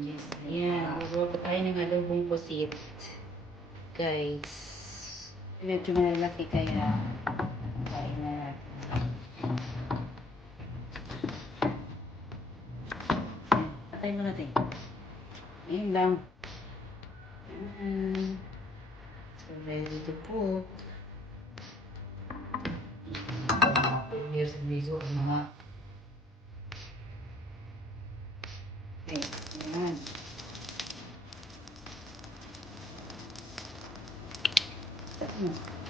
Yes. Ayan, luluto tayo ng adobong pusit. Guys, medyo malalaki kaya kain na natin. Patay mo natin. Ayan lang. So, ready to cook. Years and years old, mga. Okay, ayan. Tapos mo.